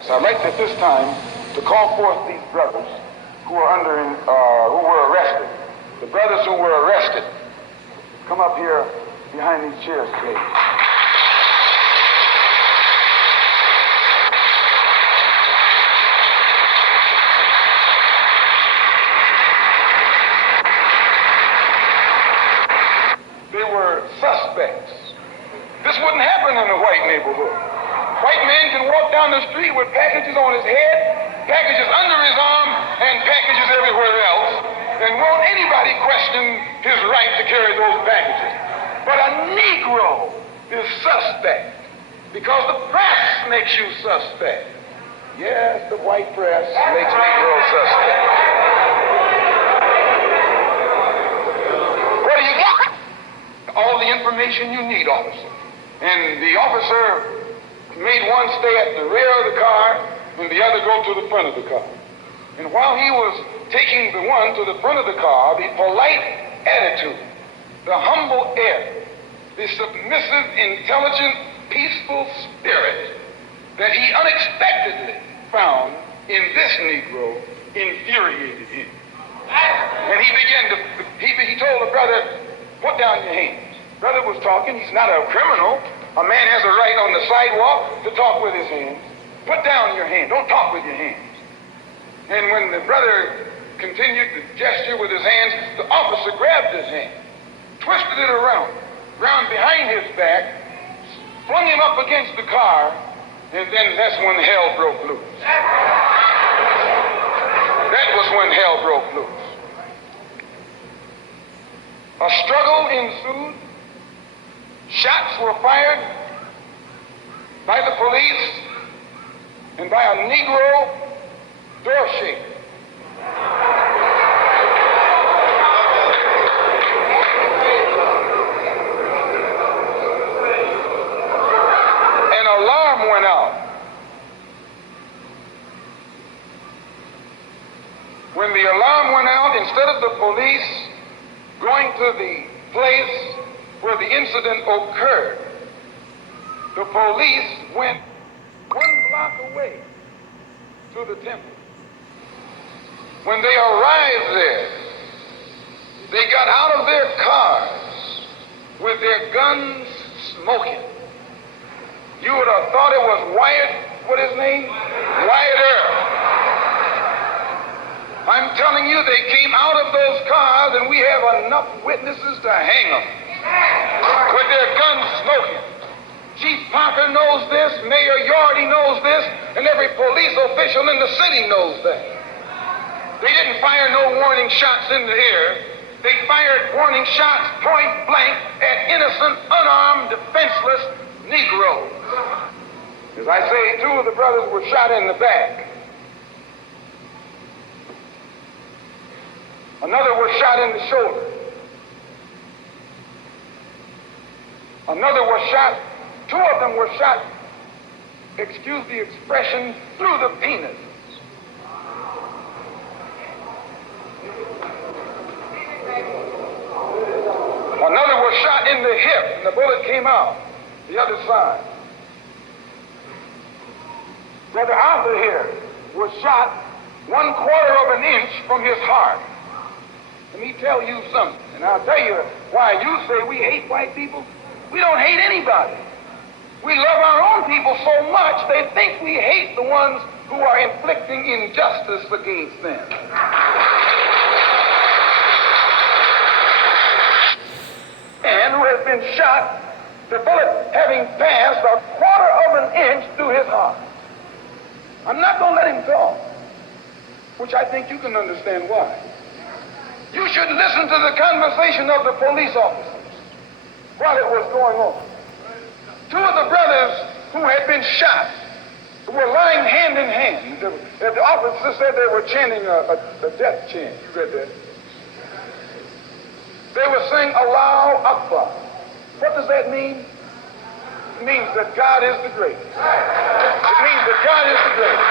So I'd like at this time to call forth these brothers who were arrested. The brothers who were arrested, come up here behind these chairs, please. They were suspects. This wouldn't happen in a white neighborhood. White man can walk down the street with packages on his head, packages under his arm, and packages everywhere else, and won't anybody question his right to carry those packages. But a Negro is suspect because the press makes you suspect. Yes, the white press makes Negroes suspect. What do you got? All the information you need, officer. And the officer made one stay at the rear of the car and the other go to the front of the car. And while he was taking the one to the front of the car, the polite attitude, the humble air, the submissive, intelligent, peaceful spirit that he unexpectedly found in this Negro infuriated him. And he began to, he told the brother, put down your hands. Brother was talking, he's not a criminal. A man has a right on the sidewalk to talk with his hands. Put down your hand, don't talk with your hands. And when the brother continued to gesture with his hands, the officer grabbed his hand, twisted it around behind his back, flung him up against the car, and then that's when hell broke loose. That was when hell broke loose. A struggle ensued. Shots were fired by the police and by a Negro door shaker. An alarm went out. When the alarm went out, instead of the police going to the place where the incident occurred, the police went 1 block away to the temple. When they arrived there, they got out of their cars with their guns smoking. You would have thought it was Wyatt, what his name? Wyatt Earp. I'm telling you, they came out of those cars and we have enough witnesses to hang them with their guns smoking. Chief Parker knows this, Mayor Yardy knows this, and every police official in the city knows that. They didn't fire no warning shots in the air. They fired warning shots point blank at innocent, unarmed, defenseless Negroes. As I say, 2 of the brothers were shot in the back. Another was shot in the shoulder. Another was shot, 2 of them were shot, excuse the expression, through the penis. Another was shot in the hip, and the bullet came out the other side. Brother Arthur here was shot 1/4 of an inch from his heart. Let me tell you something, and I'll tell you why you say we hate white people. We don't hate anybody. We love our own people so much they think we hate the ones who are inflicting injustice against them. And who has been shot, the bullet having passed 1/4 of an inch through his heart. I'm not going to let him talk, which I think you can understand why. You should listen to the conversation of the police officers while it was going on. 2 of the brothers who had been shot were lying hand in hand. The officer said they were chanting a death chant. You read that? They were saying, Allahu Akbar. What does that mean? It means that God is the greatest. It means that God is the greatest.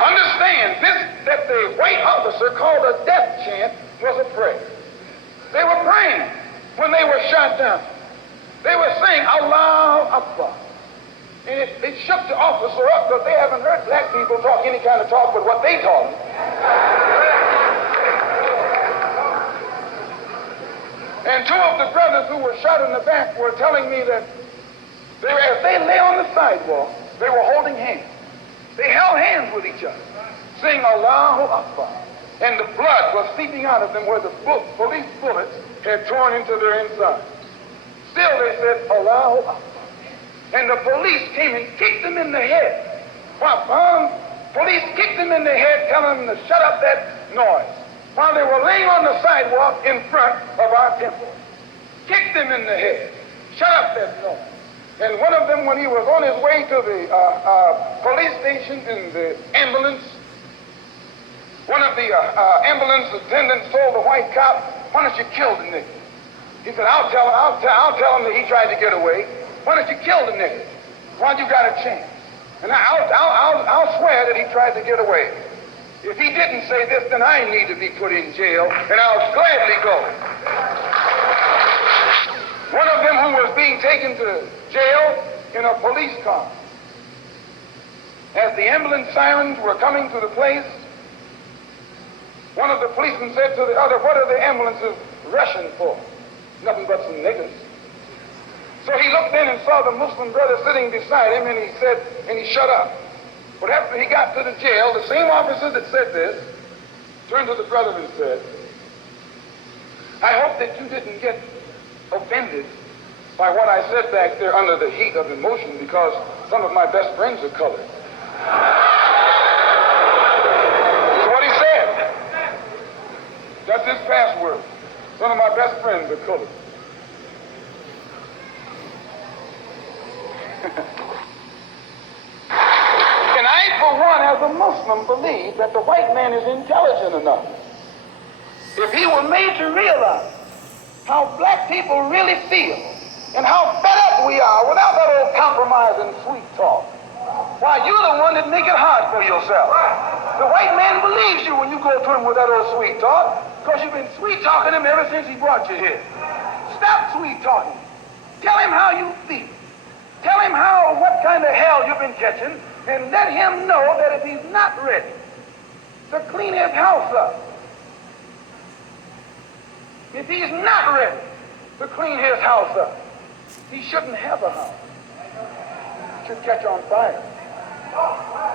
Understand, this that the white officer called a death chant was a prayer. They were praying when they were shot down. They were saying, Allah Akbar. And it shook the officer up because they haven't heard black people talk any kind of talk but what they talk. And two of the brothers who were shot in the back were telling me that as they lay on the sidewalk, they were holding hands. They held hands with each other, saying Allahu Akbar. And the blood was seeping out of them where the police bullets had torn into their inside. Still they said Allahu Akbar. And the police came and kicked them in the head. Police kicked them in the head, telling them to shut up that noise, while they were laying on the sidewalk in front of our temple. Kicked them in the head. Shut up that noise. And one of them, when he was on his way to the police station in the ambulance, one of the ambulance attendants told the white cop, "Why don't you kill the nigger?" He said, I'll tell him that he tried to get away. Why don't you kill the nigger while you got a chance? And I'll swear that he tried to get away. If he didn't say this, then I need to be put in jail, and I'll gladly go. One of them who was being taken to jail in a police car. As the ambulance sirens were coming to the place, one of the policemen said to the other, "What are the ambulances rushing for?" "Nothing but some niggers." So he looked in and saw the Muslim brother sitting beside him, and he said, and he shut up. But after he got to the jail, the same officer that said this turned to the brother and said, "I hope that you didn't get offended by what I said back there under the heat of emotion, because some of my best friends are colored." That's what he said. That's his password. Some of my best friends are colored. And I, for one, as a Muslim, believe that the white man is intelligent enough. If he were made to realize how black people really feel and how fed up we are without that old compromise and sweet talk, why, you're the one that make it hard for yourself. The white man believes you when you go to him with that old sweet talk, because you've been sweet talking him ever since he brought you here. Stop sweet talking. Tell him how you feel. Tell him what kind of hell you've been catching, and let him know that if he's not ready to clean his house up, if he's not ready to clean his house up, he shouldn't have a house. It should catch on fire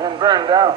and burn down.